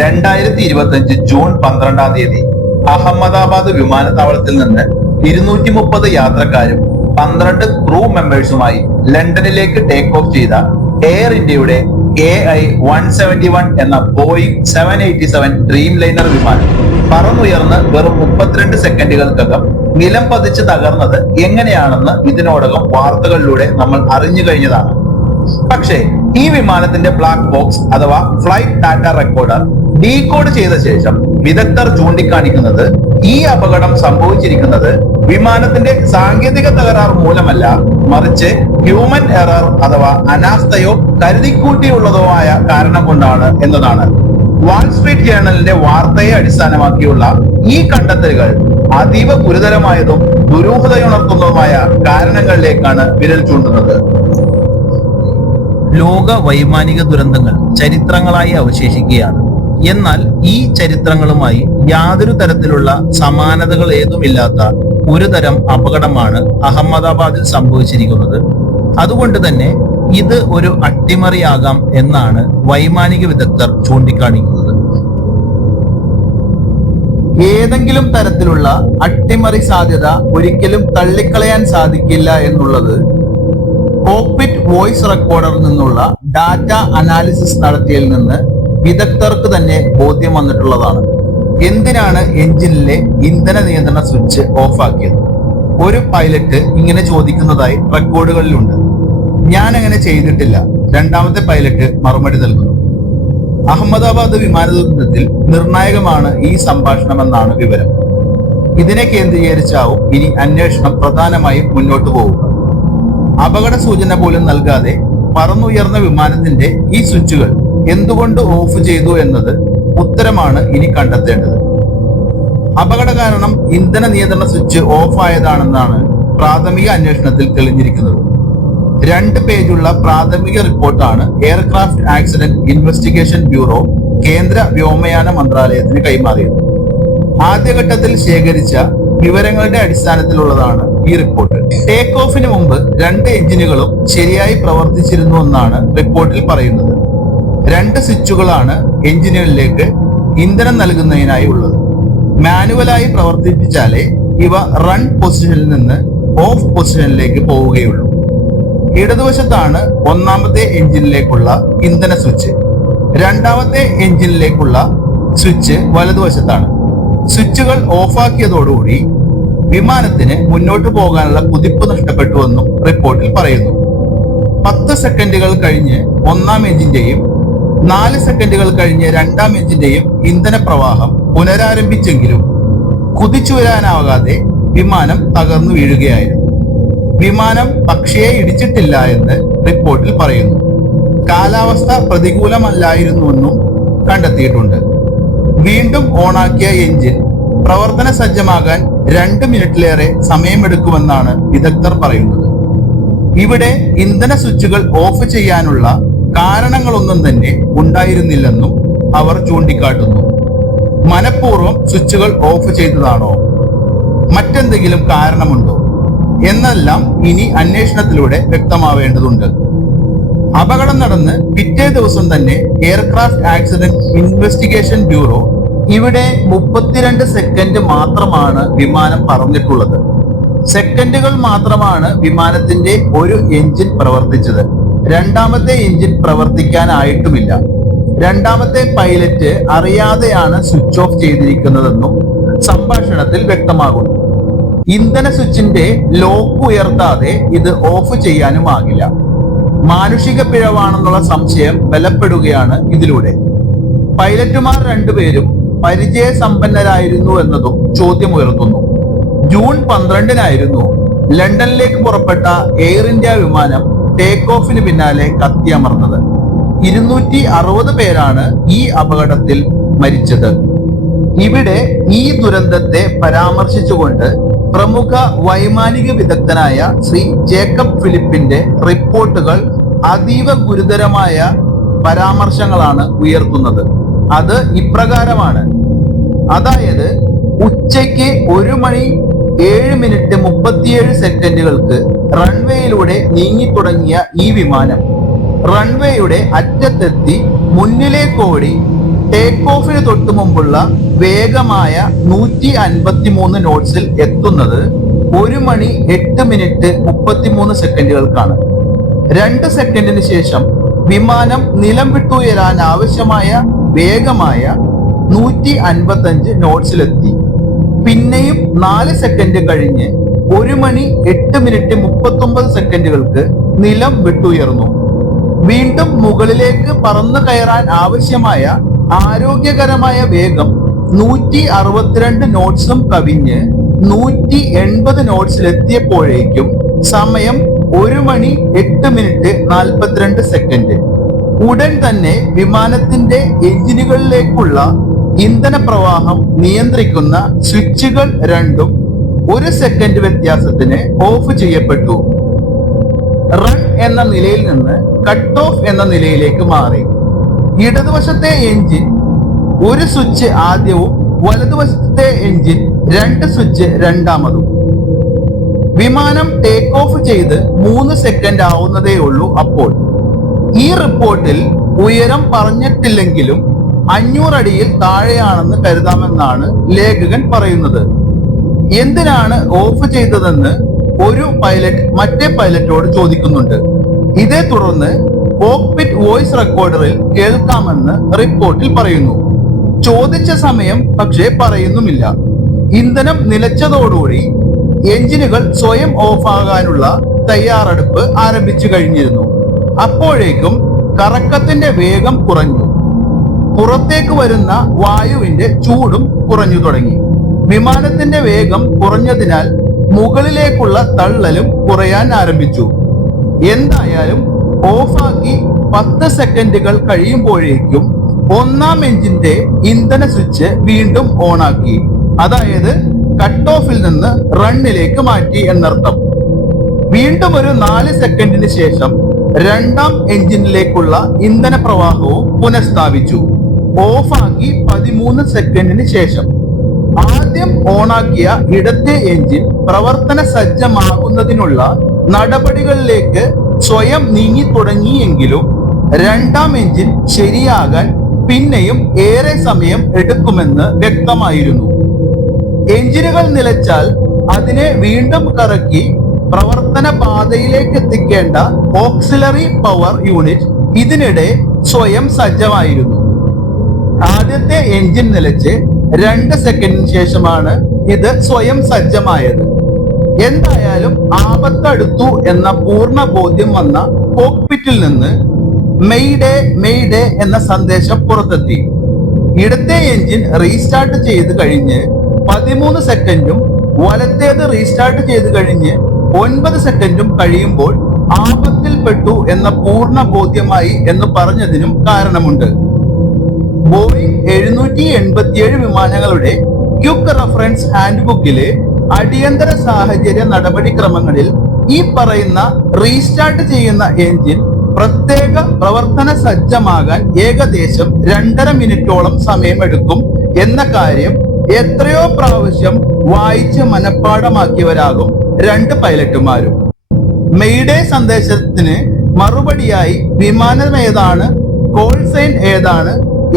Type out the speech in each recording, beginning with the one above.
രണ്ടായിരത്തി ഇരുപത്തി അഞ്ച് ജൂൺ പന്ത്രണ്ടാം തീയതി അഹമ്മദാബാദ് വിമാനത്താവളത്തിൽ നിന്ന് ഇരുന്നൂറ്റി മുപ്പത് യാത്രക്കാരും പന്ത്രണ്ട് ക്രൂ മെമ്പേഴ്സുമായി ലണ്ടനിലേക്ക് ടേക്ക് ഓഫ് ചെയ്ത എയർ ഇന്ത്യയുടെ A I one seventy one എന്ന Boeing seven eighty seven Dreamliner വിമാനം പറന്നുയർന്ന് വെറും മുപ്പത്തിരണ്ട് സെക്കൻഡുകൾക്കകം നിലം പതിച്ച് തകർന്നത് എങ്ങനെയാണെന്ന് ഇതിനോടകം വാർത്തകളിലൂടെ നമ്മൾ അറിഞ്ഞു കഴിഞ്ഞതാണ്. പക്ഷേ ഈ വിമാനത്തിന്റെ ബ്ലാക്ക് ബോക്സ് അഥവാ ഫ്ലൈറ്റ് ഡാറ്റ റെക്കോർഡർ ഡീകോഡ് ചെയ്ത ശേഷം വിദഗ്ധർ ചൂണ്ടിക്കാണിക്കുന്നത് ഈ അപകടം സംഭവിച്ചിരിക്കുന്നത് വിമാനത്തിന്റെ സാങ്കേതിക തകരാർ മൂലമല്ല മറിച്ച് ഹ്യൂമൻ എറർ അഥവാ അനാസ്ഥയോ കരുതിക്കൂട്ടിയുള്ളതോ ആയ കാരണം കൊണ്ടാണ് എന്നതാണ്. വാൾ സ്ട്രീറ്റ് ജേണലിന്റെ വാർത്തയെ അടിസ്ഥാനമാക്കിയുള്ള ഈ കണ്ടെത്തലുകൾ അതീവ ഗുരുതരമായതും ദുരൂഹതയുണർത്തുന്നതുമായ കാരണങ്ങളിലേക്കാണ് വിരൽ ചൂണ്ടുന്നത്. ലോക വൈമാനിക ദുരന്തങ്ങൾ ചരിത്രങ്ങളായി അവശേഷിക്കുകയാണ്. എന്നാൽ ഈ ചരിത്രങ്ങളുമായി യാതൊരു തരത്തിലുള്ള സമാനതകൾ ഏതുമില്ലാത്ത ഒരു തരം അപകടമാണ് അഹമ്മദാബാദിൽ സംഭവിച്ചിരിക്കുന്നത്. അതുകൊണ്ട് തന്നെ ഇത് ഒരു അട്ടിമറിയാകാം എന്നാണ് വൈമാനിക വിദഗ്ധർ ചൂണ്ടിക്കാണിക്കുന്നത്. ഏതെങ്കിലും തരത്തിലുള്ള അട്ടിമറി സാധ്യത ഒരിക്കലും തള്ളിക്കളയാൻ സാധിക്കില്ല എന്നുള്ളത് കോക്പിറ്റ് വോയിസ് റെക്കോർഡറിൽ നിന്നുള്ള ഡാറ്റ അനാലിസിസ് നടത്തിയതിൽ നിന്ന് വിദഗ്ധർക്ക് തന്നെ ബോധ്യം വന്നിട്ടുള്ളതാണ്. എന്തിനാണ് എഞ്ചിനിലെ ഇന്ധന നിയന്ത്രണ സ്വിച്ച് ഓഫ് ആക്കിയത് ഒരു പൈലറ്റ് ഇങ്ങനെ ചോദിക്കുന്നതായി റെക്കോർഡുകളിലുണ്ട്. ഞാൻ അങ്ങനെ ചെയ്തിട്ടില്ല. രണ്ടാമത്തെ പൈലറ്റ് മറുപടി നൽകുന്നു. അഹമ്മദാബാദ് വിമാന ദുരന്തത്തിൽ നിർണായകമാണ് ഈ സംഭാഷണമെന്നാണ് വിവരം. ഇതിനെ കേന്ദ്രീകരിച്ചാവും ഇനി അന്വേഷണം പ്രധാനമായും മുന്നോട്ട് പോവുക അപകട സൂചന പോലും നൽകാതെ പറന്നുയർന്ന വിമാനത്തിന്റെ ഈ സ്വിച്ചുകൾ എന്തുകൊണ്ട് ഓഫ് ചെയ്തു എന്നത് ഉത്തരമാണ് ഇനി കണ്ടെത്തേണ്ടത്. അപകട കാരണം ഇന്ധന നിയന്ത്രണ സ്വിച്ച് ഓഫ് ആയതാണെന്നാണ് പ്രാഥമിക അന്വേഷണത്തിൽ തെളിഞ്ഞിരിക്കുന്നത്. രണ്ട് പേജുള്ള പ്രാഥമിക റിപ്പോർട്ടാണ് എയർക്രാഫ്റ്റ് ആക്സിഡന്റ് ഇൻവെസ്റ്റിഗേഷൻ ബ്യൂറോ കേന്ദ്ര വ്യോമയാന മന്ത്രാലയത്തിന് കൈമാറിയത്. ആദ്യഘട്ടത്തിൽ ശേഖരിച്ച വിവരങ്ങളുടെ അടിസ്ഥാനത്തിലുള്ളതാണ് ഈ റിപ്പോർട്ട് ടേക്ക് ഓഫിന് മുമ്പ് രണ്ട് എഞ്ചിനുകളും ശരിയായി പ്രവർത്തിച്ചിരുന്നു എന്നാണ് റിപ്പോർട്ടിൽ പറയുന്നത്. രണ്ട് സ്വിച്ചുകളാണ് എഞ്ചിനുകളിലേക്ക് ഇന്ധനം നൽകുന്നതിനായി ഉള്ളത്. മാനുവലായി പ്രവർത്തിപ്പിച്ചാലേ ഇവ റൺ പൊസിഷനിൽ നിന്ന് ഓഫ് പൊസിഷനിലേക്ക് പോവുകയുള്ളൂ. ഇടതുവശത്താണ് ഒന്നാമത്തെ എഞ്ചിനിലേക്കുള്ള ഇന്ധന സ്വിച്ച്. രണ്ടാമത്തെ എഞ്ചിനിലേക്കുള്ള സ്വിച്ച് വലതുവശത്താണ്. സ്വിച്ചുകൾ ഓഫാക്കിയതോടുകൂടി വിമാനത്തിന് മുന്നോട്ട് പോകാനുള്ള കുതിപ്പ് നഷ്ടപ്പെട്ടുവെന്നും റിപ്പോർട്ടിൽ പറയുന്നു. പത്ത് സെക്കൻഡുകൾ കഴിഞ്ഞ് ഒന്നാം എഞ്ചിന്റെയും നാല് സെക്കൻഡുകൾ കഴിഞ്ഞ് രണ്ടാം എഞ്ചിന്റെയും ഇന്ധന പ്രവാഹം പുനരാരംഭിച്ചെങ്കിലും കുതിച്ചു വരാനാവാതെ വിമാനം തകർന്നു വീഴുകയായിരുന്നു. വിമാനം പക്ഷിയെ ഇടിച്ചിട്ടില്ല എന്ന് റിപ്പോർട്ടിൽ പറയുന്നു. കാലാവസ്ഥ പ്രതികൂലമല്ലായിരുന്നുവെന്നും കണ്ടെത്തിയിട്ടുണ്ട്. വീണ്ടും ഓണാക്കിയ എഞ്ചിൻ പ്രവർത്തന സജ്ജമാകാൻ രണ്ട് മിനിറ്റിലേറെ സമയമെടുക്കുമെന്നാണ് വിദഗ്ധർ പറയുന്നത്. ഇവിടെ ഇന്ധന സ്വിച്ചുകൾ ഓഫ് ചെയ്യാനുള്ള കാരണങ്ങളൊന്നും തന്നെ ഉണ്ടായിരുന്നില്ലെന്നും അവർ ചൂണ്ടിക്കാട്ടുന്നു. മനഃപൂർവം സ്വിച്ചുകൾ ഓഫ് ചെയ്തതാണോ? മറ്റെന്തെങ്കിലും കാരണമുണ്ടോ? എന്നെല്ലാം ഇനി അന്വേഷണത്തിലൂടെ വ്യക്തമാവേണ്ടതുണ്ട്. അപകടം നടന്ന് പിറ്റേ ദിവസം തന്നെ എയർക്രാഫ്റ്റ് ആക്സിഡന്റ് ഇൻവെസ്റ്റിഗേഷൻ ബ്യൂറോ ഇവിടെ മുപ്പത്തിരണ്ട് സെക്കൻഡ് മാത്രമാണ് വിമാനം പറന്നിട്ടുള്ളത്. സെക്കൻഡുകൾ മാത്രമാണ് വിമാനത്തിന്റെ ഒരു എഞ്ചിൻ പ്രവർത്തിച്ചത്. രണ്ടാമത്തെ എഞ്ചിൻ പ്രവർത്തിക്കാനായിട്ടുമില്ല. രണ്ടാമത്തെ പൈലറ്റ് അറിയാതെയാണ് സ്വിച്ച് ഓഫ് ചെയ്തിരിക്കുന്നതെന്നും സംഭാഷണത്തിൽ വ്യക്തമാകുന്നു. ഇന്ധന സ്വിച്ചിന്റെ ലോക്ക് ഉയർത്താതെ ഇത് ഓഫ് ചെയ്യാനുമാകില്ല മാനുഷിക പിഴവാണെന്നുള്ള സംശയം ബലപ്പെടുകയാണ് ഇതിലൂടെ. പൈലറ്റുമാർ രണ്ടുപേരും പരിചയസമ്പന്നരായിരുന്നു എന്നതും ചോദ്യമുയർത്തുന്നു. ജൂൺ പന്ത്രണ്ടിനായിരുന്നു ലണ്ടനിലേക്ക് പുറപ്പെട്ട എയർ ഇന്ത്യ വിമാനം ടേക്ക് ഓഫിന് പിന്നാലെ കത്തിയമർന്നത് ഇരുന്നൂറ്റി അറുപത് പേരാണ് ഈ അപകടത്തിൽ മരിച്ചത്. ഇവിടെ ഈ ദുരന്തത്തെ പരാമർശിച്ചുകൊണ്ട് പ്രമുഖ വൈമാനിക വിദഗ്ധനായ ശ്രീ ജേക്കബ് ഫിലിപ്പിന്റെ റിപ്പോർട്ടുകൾ അതീവ ഗുരുതരമായ പരാമർശങ്ങളാണ് ഉയർത്തുന്നത്. അത് ഇപ്രകാരമാണ്. അതായത് ഉച്ചയ്ക്ക് ഒരു മണി ഏഴ് മിനിറ്റ് മുപ്പത്തിയേഴ് സെക്കൻഡുകൾക്ക് റൺവേയിലൂടെ നീങ്ങിത്തുടങ്ങിയ ഈ വിമാനം. റൺവേയുടെ അറ്റത്തെത്തി മുന്നിലേക്കോടി ടേക്ക് ഓഫിന് തൊട്ടു മുമ്പുള്ള വേഗമായ നൂറ്റി അൻപത്തി മൂന്ന് നോട്ട്സിൽ എത്തുന്നത് ഒരു മണി എട്ട് മിനിറ്റ് മുപ്പത്തിമൂന്ന് സെക്കൻഡുകൾക്കാണ്. രണ്ട് സെക്കൻഡിന് ശേഷം വിമാനം നിലം വിട്ടുയരാൻ ആവശ്യമായ വേഗമായ നൂറ്റി അൻപത്തി അഞ്ച് നോട്ട്സിലെത്തി. പിന്നെയും നാല് സെക്കൻഡ് കഴിഞ്ഞ് ഒരു മണി എട്ട് മിനിറ്റ് മുപ്പത്തി ഒമ്പത് സെക്കൻഡുകൾക്ക് നിലം വിട്ടുയർന്നു. വീണ്ടും മുകളിലേക്ക് പറന്നു കയറാൻ ആവശ്യമായ ആരോഗ്യകരമായ വേഗം നൂറ്റി അറുപത്തിരണ്ട് നോട്ട്സും കവിഞ്ഞ് നൂറ്റി എൺപത് നോട്ട്സിലെത്തിയപ്പോഴേക്കും സമയം ഒരു മണി എട്ട് മിനിറ്റ് നാൽപ്പത്തിരണ്ട് സെക്കൻഡ്. ഉടൻ തന്നെ വിമാനത്തിന്റെ എഞ്ചിനുകളിലേക്കുള്ള ഇന്ധന പ്രവാഹം നിയന്ത്രിക്കുന്ന സ്വിച്ചുകൾ രണ്ടും ഒരു സെക്കൻഡ് വ്യത്യാസത്തിന് ഓഫ് ചെയ്യപ്പെട്ടു. റൺ എന്ന നിലയിൽ നിന്ന് കട്ട് ഓഫ് എന്ന നിലയിലേക്ക് മാറി. ഇടതുവശത്തെ എഞ്ചിൻ ഒരു സ്വിച്ച് ആദ്യവും വലതുവശത്തെ എഞ്ചിൻ രണ്ട് സ്വിച്ച് രണ്ടാമതും. വിമാനം ടേക്ക് ഓഫ് ചെയ്ത് മൂന്ന് സെക്കൻഡ് ആവുന്നതേ ഉള്ളൂ അപ്പോൾ. ഈ റിപ്പോർട്ടിൽ ഉയരം പറഞ്ഞിട്ടില്ലെങ്കിലും അഞ്ഞൂറടിയിൽ താഴെയാണെന്ന് കരുതാമെന്നാണ് ലേഖകൻ പറയുന്നത്. എന്തിനാണ് ഓഫ് ചെയ്തതെന്ന് ഒരു പൈലറ്റ് മറ്റേ പൈലറ്റോട് ചോദിക്കുന്നുണ്ട്. ഇതേ തുടർന്ന് കോക്പിറ്റ് വോയിസ് റെക്കോർഡറിൽ കേൾക്കാമെന്ന് റിപ്പോർട്ടിൽ പറയുന്നു. ചോദിച്ച സമയം പക്ഷേ പറയുന്നുമില്ല. ഇന്ധനം നിലച്ചതോടുകൂടി എഞ്ചിനുകൾ സ്വയം ഓഫാകാനുള്ള തയ്യാറെടുപ്പ് ആരംഭിച്ചു കഴിഞ്ഞിരുന്നു. അപ്പോഴേക്കും കറക്കത്തിന്റെ വേഗം കുറഞ്ഞു. പുറത്തേക്ക് വരുന്ന വായുവിന്റെ ചൂടും കുറഞ്ഞു തുടങ്ങി. വിമാനത്തിന്റെ വേഗം കുറഞ്ഞതിനാൽ മുകളിലേക്കുള്ള തള്ളലും കുറയാൻ ആരംഭിച്ചു. എന്തായാലും ഓഫാക്കി പത്ത് സെക്കൻഡുകൾ കഴിയുമ്പോഴേക്കും ഒന്നാം എഞ്ചിന്റെ ഇന്ധന സ്വിച്ച് വീണ്ടും ഓണാക്കി. അതായത് കട്ട് ഓഫിൽ നിന്ന് റണ്ണിലേക്ക് മാറ്റി എന്നർത്ഥം. വീണ്ടും ഒരു നാല് സെക്കൻഡിന് ശേഷം രണ്ടാം എഞ്ചിനിലേക്കുള്ള ഇന്ധന പ്രവാഹവും പുനഃസ്ഥാപിച്ചു. ഓഫാക്കി പതിമൂന്ന് സെക്കൻഡിന് ശേഷം. ആദ്യം ഓണാക്കിയ ഇടത്തെ എഞ്ചിൻ പ്രവർത്തന സജ്ജമാകുന്നതിനുള്ള നടപടികളിലേക്ക് സ്വയം നീങ്ങി തുടങ്ങിയെങ്കിലും രണ്ടാം എഞ്ചിൻ ശരിയാകാൻ പിന്നെയും ഏറെ സമയം എടുക്കുമെന്ന് വ്യക്തമായിരുന്നു. എഞ്ചിനുകൾ നിലച്ചാൽ അതിനെ വീണ്ടും കറക്കി പ്രവർത്തന പാതയിലേക്ക് എത്തിക്കേണ്ട ഓക്സിലറി പവർ യൂണിറ്റ് ഇതിനിടെ സ്വയം സജ്ജമായിരുന്നു. ആദ്യത്തെ എഞ്ചിൻ നിലച്ച് രണ്ട് സെക്കൻഡിന് ശേഷമാണ് ഇത് സ്വയം സജ്ജമായത്. എന്തായാലും ആപത്തടുത്തു എന്ന പൂർണ ബോധ്യം വന്ന കോക്പിറ്റിൽ നിന്ന് മെയ്ഡേ മെയ്ഡേ എന്ന സന്ദേശം പുറത്തെത്തി. ഇടത്തെ എഞ്ചിൻ റീസ്റ്റാർട്ട് ചെയ്ത് കഴിഞ്ഞ് പതിമൂന്ന് സെക്കൻഡും വലത്തേത് റീസ്റ്റാർട്ട് ചെയ്ത് കഴിഞ്ഞ് ഒൻപത് സെക്കൻഡും കഴിയുമ്പോൾ ആപത്തിൽപ്പെട്ടു എന്ന പൂർണ ബോധ്യമായി എന്ന് പറഞ്ഞതിനും കാരണമുണ്ട്. ബോയിങ് എഴുന്നൂറ്റി എൺപത്തിയേഴ് വിമാനങ്ങളുടെ ക്യുക്ക് റഫറൻസ് ഹാൻഡ് ബുക്കിലെ അടിയന്തര സാഹചര്യ നടപടിക്രമങ്ങളിൽ ഈ പറയുന്ന റീസ്റ്റാർട്ട് ചെയ്യുന്ന എഞ്ചിൻ പ്രത്യേക പ്രവർത്തന സജ്ജമാകാൻ ഏകദേശം രണ്ടര മിനിറ്റോളം സമയമെടുക്കും എന്ന കാര്യം എത്രയോ പ്രാവശ്യം വായിച്ച് മനഃപ്പാടമാക്കിയവരാകും രണ്ട് പൈലറ്റുമാരും. മെയ്ഡേ സന്ദേശത്തിന് മറുപടിയായി വിമാനം ഏതാണ് കോൾ സൈൻ ഏതാണ്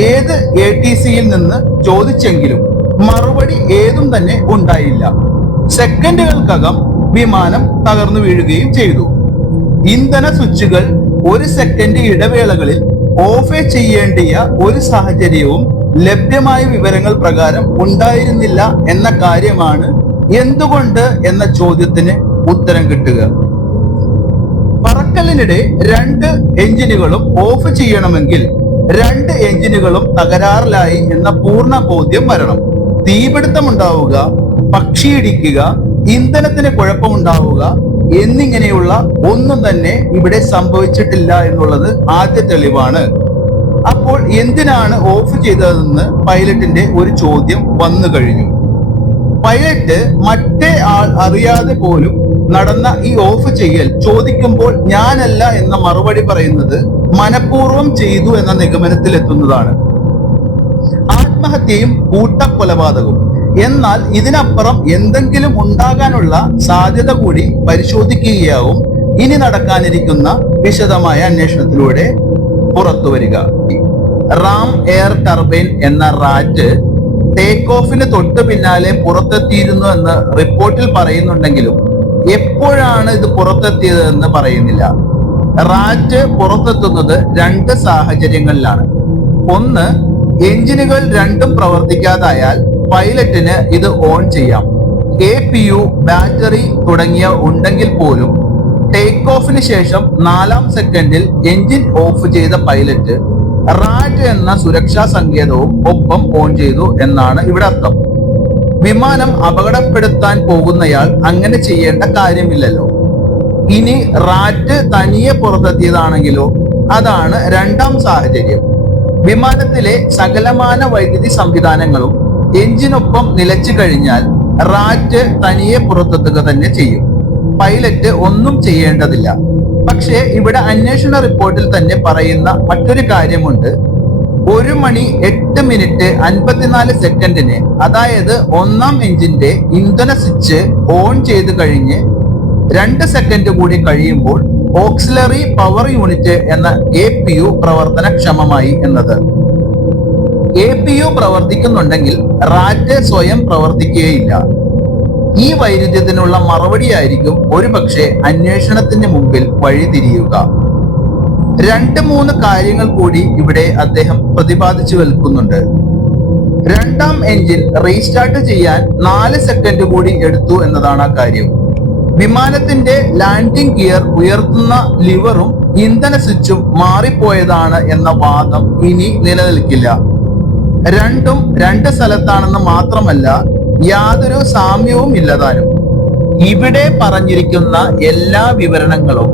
ഏത് എ ടി സിയിൽ നിന്ന് ചോദിച്ചെങ്കിലും മറുപടി ഏതും തന്നെ ഉണ്ടായില്ല. സെക്കൻഡുകൾക്കകം വിമാനം തകർന്നു വീഴുകയും ചെയ്തു. ഇന്ധന സ്വിച്ചുകൾ ഒരു സെക്കൻഡ് ഇടവേളകളിൽ ഓഫ് ചെയ്യേണ്ടിയ ഒരു സാഹചര്യവും ലഭ്യമായ വിവരങ്ങൾ പ്രകാരം ഉണ്ടായിരുന്നില്ല എന്ന കാര്യമാണ് എന്തുകൊണ്ട് എന്ന ചോദ്യത്തിന് ഉത്തരം കിട്ടുക. പറക്കലിനിടെ രണ്ട് എഞ്ചിനുകളും ഓഫ് ചെയ്യണമെങ്കിൽ രണ്ട് എഞ്ചിനുകളും തകരാറിലായി എന്ന പൂർണ ബോധ്യം വരണം. തീപിടുത്തം ഉണ്ടാവുക പക്ഷിയിടിക്കുക ഇന്ധനത്തിന് കുഴപ്പമുണ്ടാവുക എന്നിങ്ങനെയുള്ള ഒന്നും തന്നെ ഇവിടെ സംഭവിച്ചിട്ടില്ല എന്നുള്ളത് ആദ്യ തെളിവാണ്. അപ്പോൾ എന്തിനാണ് ഓഫ് ചെയ്തതെന്ന് പൈലറ്റിന്റെ ഒരു ചോദ്യം വന്നു കഴിഞ്ഞു. പൈലറ്റ് മറ്റേ ആൾ അറിയാതെ പോലും നടന്ന ഈ ഓഫ് ചെയ്യൽ ചോദിക്കുമ്പോൾ ഞാനല്ല എന്ന മറുപടി പറയുന്നത് മനഃപൂർവം ചെയ്തു എന്ന നിഗമനത്തിൽ എത്തുന്നതാണ്. ആത്മഹത്യയും കൂട്ടക്കൊലപാതകവും. എന്നാൽ ഇതിനപ്പുറം എന്തെങ്കിലും ഉണ്ടാകാനുള്ള സാധ്യത കൂടി പരിശോധിക്കുകയാവും. ഇനി നടക്കാനിരിക്കുന്ന വിശദമായ അന്വേഷണത്തിലൂടെ പുറത്തു വരിക. റാം എയർ ടർബൈൻ എന്ന റാറ്റ് ടേക്ക് ഓഫിന് തൊട്ടു പിന്നാലെ പുറത്തെത്തിയിരുന്നു എന്ന് റിപ്പോർട്ടിൽ പറയുന്നുണ്ടെങ്കിലും എപ്പോഴാണ് ഇത് പുറത്തെത്തിയതെന്ന് പറയുന്നില്ല. റാറ്റ് പുറത്തെത്തുന്നത് രണ്ട് സാഹചര്യങ്ങളിലാണ്. ഒന്ന് എഞ്ചിനുകൾ രണ്ടും പ്രവർത്തിക്കാതായാൽ പൈലറ്റിന് ഇത് ഓൺ ചെയ്യാം. എ പി യു ബാറ്ററി തുടങ്ങിയ ഉണ്ടെങ്കിൽ പോലും ടേക്ക് ഓഫിന് ശേഷം നാലാം സെക്കൻഡിൽ എഞ്ചിൻ ഓഫ് ചെയ്ത പൈലറ്റ് റാറ്റ് എന്ന സുരക്ഷാ സങ്കേതവും ഒപ്പം ഓൺ ചെയ്തു എന്നാണ് ഇവിടെ അർത്ഥം. വിമാനം അപകടപ്പെടുത്താൻ പോകുന്നയാൾ അങ്ങനെ ചെയ്യേണ്ട കാര്യമില്ലല്ലോ. ഇനി റാറ്റ് തനിയെ പുറത്തെത്തിയതാണെങ്കിലോ അതാണ് രണ്ടാം സാഹചര്യം. വിമാനത്തിലെ സകലമാന വൈദ്യുതി സംവിധാനങ്ങളും എഞ്ചിനൊപ്പം നിലച്ചു കഴിഞ്ഞാൽ റാറ്റ് തനിയെ പുറത്തെത്തുക തന്നെ ചെയ്യും. പൈലറ്റ് ഒന്നും ചെയ്യേണ്ടതില്ല. പക്ഷേ ഇവിടെ അന്വേഷണ റിപ്പോർട്ടിൽ തന്നെ പറയുന്ന മറ്റൊരു കാര്യമുണ്ട്. ഒരു മണി എട്ട് മിനിറ്റ് അൻപത്തിനാല് സെക്കൻഡിന് അതായത് ഒന്നാം എഞ്ചിന്റെ ഇന്ധന സ്വിച്ച് ഓൺ ചെയ്ത് കഴിഞ്ഞ് രണ്ട് സെക്കൻഡ് കൂടി കഴിയുമ്പോൾ ഓക്സിലറി പവർ യൂണിറ്റ് എന്ന എ പി യു പ്രവർത്തനക്ഷമമായി എന്നത്. എ പി യു പ്രവർത്തിക്കുന്നുണ്ടെങ്കിൽ റാറ്റ് സ്വയം പ്രവർത്തിക്കുകയില്ല. ഈ വൈരുദ്ധ്യത്തിനുള്ള മറുപടിയായിരിക്കും ഒരുപക്ഷെ അന്വേഷണത്തിന് മുമ്പിൽ വഴിതിരിയുക. രണ്ട് മൂന്ന് കാര്യങ്ങൾ കൂടി ഇവിടെ അദ്ദേഹം പ്രതിപാദിച്ചു വെക്കുന്നുണ്ട് രണ്ടാം എഞ്ചിൻ റീസ്റ്റാർട്ട് ചെയ്യാൻ നാല് സെക്കൻഡ് കൂടി എടുത്തു എന്നതാണ് ആ കാര്യം. വിമാനത്തിന്റെ ലാൻഡിംഗ് ഗിയർ ഉയർത്തുന്ന ലിവറും ഇന്ധന സ്വിച്ചും മാറിപ്പോയതാണ് എന്ന വാദം ഇനി നിലനിൽക്കില്ല. രണ്ടും രണ്ട് സ്ഥലത്താണെന്ന് മാത്രമല്ല യാതൊരു സാമ്യവും ഇല്ലതാനും. ഇവിടെ പറഞ്ഞിരിക്കുന്ന എല്ലാ വിവരണങ്ങളും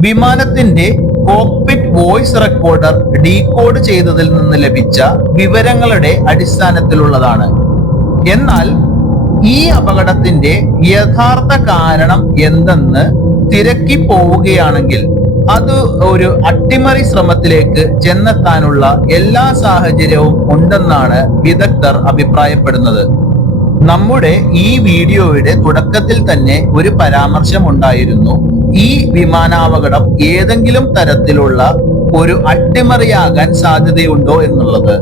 വിമാനത്തിന്റെ കോക്പിറ്റ് വോയിസ് റെക്കോർഡർ ഡീകോഡ് ചെയ്തതിൽ നിന്ന് ലഭിച്ച വിവരങ്ങളുടെ അടിസ്ഥാനത്തിലുള്ളതാണ്. എന്നാൽ ഈ അപകടത്തിന്റെ യഥാർത്ഥ കാരണം എന്തെന്ന് തിരക്കി പോവുകയാണെങ്കിൽ അത് ഒരു അട്ടിമറി ശ്രമത്തിലേക്ക് ചെന്നെത്താനുള്ള എല്ലാ സാഹചര്യവും ഉണ്ടെന്നാണ് വിദഗ്ധർ അഭിപ്രായപ്പെടുന്നത്. നമ്മുടെ ഈ വീഡിയോയുടെ തുടക്കത്തിൽ തന്നെ ഒരു പരാമർശം ഉണ്ടായിരുന്നു ഈ വിമാനാപകടം ഏതെങ്കിലും തരത്തിലുള്ള ഒരു അട്ടിമറിയാകാൻ സാധ്യതയുണ്ടോ എന്നുള്ളത്.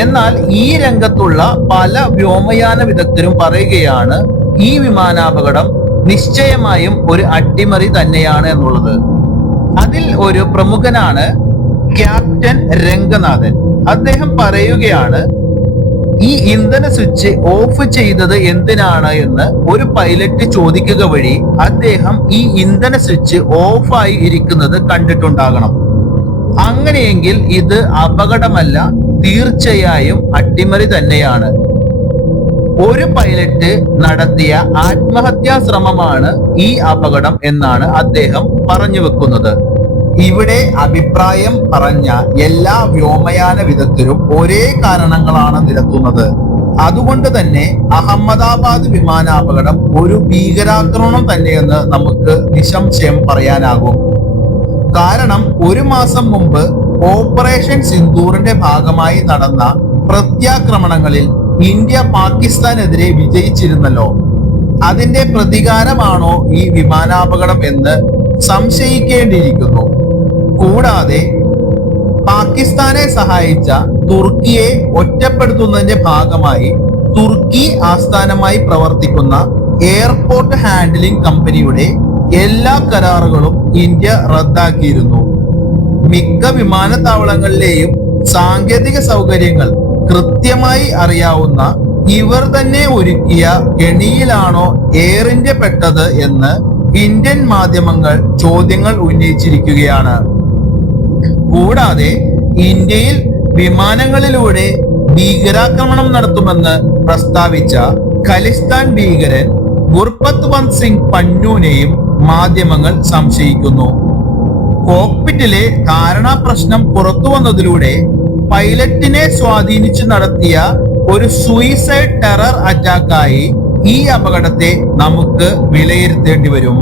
എന്നാൽ ഈ രംഗത്തുള്ള പല വ്യോമയാന വിദഗ്ധരും പറയുകയാണ് ഈ വിമാനാപകടം നിശ്ചയമായും ഒരു അട്ടിമറി തന്നെയാണ് എന്നുള്ളത്. അതിൽ ഒരു പ്രമുഖനാണ് ക്യാപ്റ്റൻ രംഗനാഥൻ. അദ്ദേഹം പറയുകയാണ് ഈ ഇന്ധന സ്വിച്ച് ഓഫ് ചെയ്തത് എന്തിനാണ് എന്ന് ഒരു പൈലറ്റ് ചോദിക്കുക വഴി അദ്ദേഹം ഈ ഇന്ധന സ്വിച്ച് ഓഫായി ഇരിക്കുന്നത് കണ്ടിട്ടുണ്ടാകണം. അങ്ങനെയെങ്കിൽ ഇത് അപകടമല്ല തീർച്ചയായും അട്ടിമറി തന്നെയാണ്. ഒരു പൈലറ്റ് നടത്തിയ ആത്മഹത്യാ ശ്രമമാണ് ഈ അപകടം എന്നാണ് അദ്ദേഹം പറഞ്ഞു വെക്കുന്നത്. ഇവിടെ അഭിപ്രായം പറഞ്ഞ എല്ലാ വ്യോമയാന വിദഗ്ധരും ഒരേ കാരണങ്ങളാണ് നിരത്തുന്നത്. അതുകൊണ്ട് തന്നെ അഹമ്മദാബാദ് വിമാനാപകടം ഒരു ഭീകരാക്രമണം തന്നെയെന്ന് നമുക്ക് നിശംശയം പറയാനാകും. കാരണം ഒരു മാസം മുമ്പ് ഓപ്പറേഷൻ സിന്ദൂറിന്റെ ഭാഗമായി നടന്ന പ്രത്യാക്രമണങ്ങളിൽ ഇന്ത്യ പാകിസ്ഥാനെതിരെ വിജയിച്ചിരുന്നല്ലോ. അതിന്റെ പ്രതികാരമാണോ ഈ വിമാനാപകടം എന്ന് സംശയിക്കേണ്ടിയിരിക്കുന്നു. കൂടാതെ പാകിസ്ഥാനെ സഹായിച്ച തുർക്കിയെ ഒറ്റപ്പെടുത്തുന്നതിന്റെ ഭാഗമായി തുർക്കി ആസ്ഥാനമായി പ്രവർത്തിക്കുന്ന എയർപോർട്ട് ഹാൻഡ്ലിംഗ് കമ്പനിയുടെ എല്ലാ കരാറുകളും ഇന്ത്യ റദ്ദാക്കിയിരുന്നു. മിക്ക വിമാനത്താവളങ്ങളിലെയും സാങ്കേതിക സൗകര്യങ്ങൾ കൃത്യമായി അറിയാവുന്ന ഇവർ തന്നെ ഒരുക്കിയ കെണിയിലാണോ എയർ ഇന്ത്യ പെട്ടത് എന്ന് ഇന്ത്യൻ മാധ്യമങ്ങൾ ചോദ്യങ്ങൾ ഉന്നയിച്ചിരിക്കുകയാണ്. കൂടാതെ ഇന്ത്യയിൽ വിമാനങ്ങളിലൂടെ ഭീകരാക്രമണം നടത്തുമെന്ന് പ്രസ്താവിച്ച ഖലിസ്ഥാൻ ഭീകരൻ ഗുർപത് വന്ത് സിംഗ് പന്നൂനെയും മാധ്യമങ്ങൾ സംശയിക്കുന്നു. കോക്പിറ്റിലെ ധാരണാ പ്രശ്നം പുറത്തു വന്നതിലൂടെ പൈലറ്റിനെ സ്വാധീനിച്ച് നടത്തിയ ഒരു സൂയിസൈഡ് ടെറർ അറ്റാക്കായി ഈ അപകടത്തെ നമുക്ക് വിലയിരുത്തേണ്ടി വരും.